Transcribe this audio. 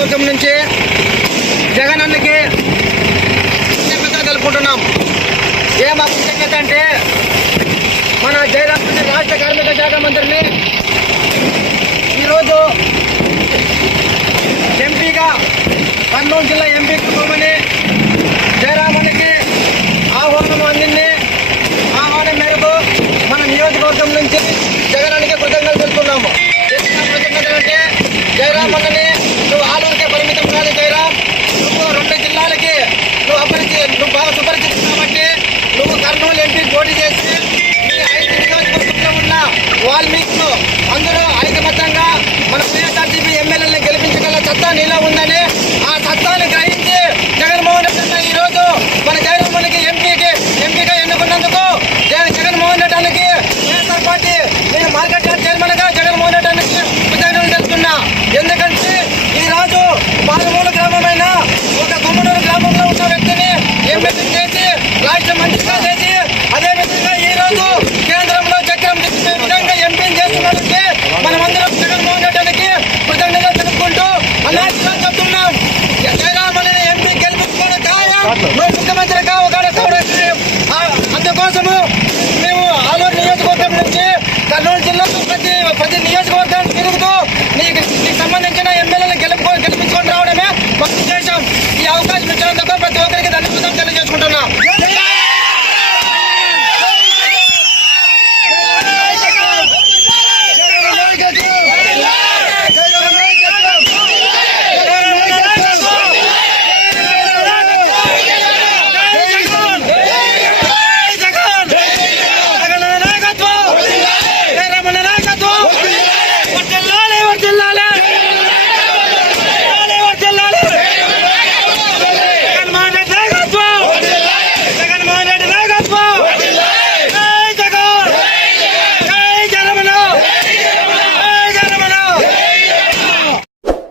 కోసం నుంచి జగన్ అన్నకి కృతజ్ఞతలు తెలుపుకుంటున్నాం. ఏ మా కృతజ్ఞత అంటే మన జయరామ్ రాష్ట్ర కార్మిక శాఖ మంత్రిని ఈరోజు ఎంపీగా కర్నూలు జిల్లా ఎంపీ కుటుంబమని జయరామునికి ఆహ్వానం అందింది. ఆహ్వానం మేరకు మన నియోజకవర్గం నుంచి నువ్వు బాగా సుపరిచితం కాబట్టి నువ్వు కర్నూలు ఎంపీ పోటీ చేసి మీ ఐదు నియోజకవర్గంలో ఉన్న వాల్మీకి అందరూ ఐకమత్యంగా మన వైఎస్ఆర్సీపీ ఎమ్మెల్యేలను గెలిపించగల సత్తా నీలో ఉందని ఆ సత్తాను గ్రహించి ప్రతి నియోజకవర్గానికి తిరుగుతూ నీకు నీకు సంబంధించిన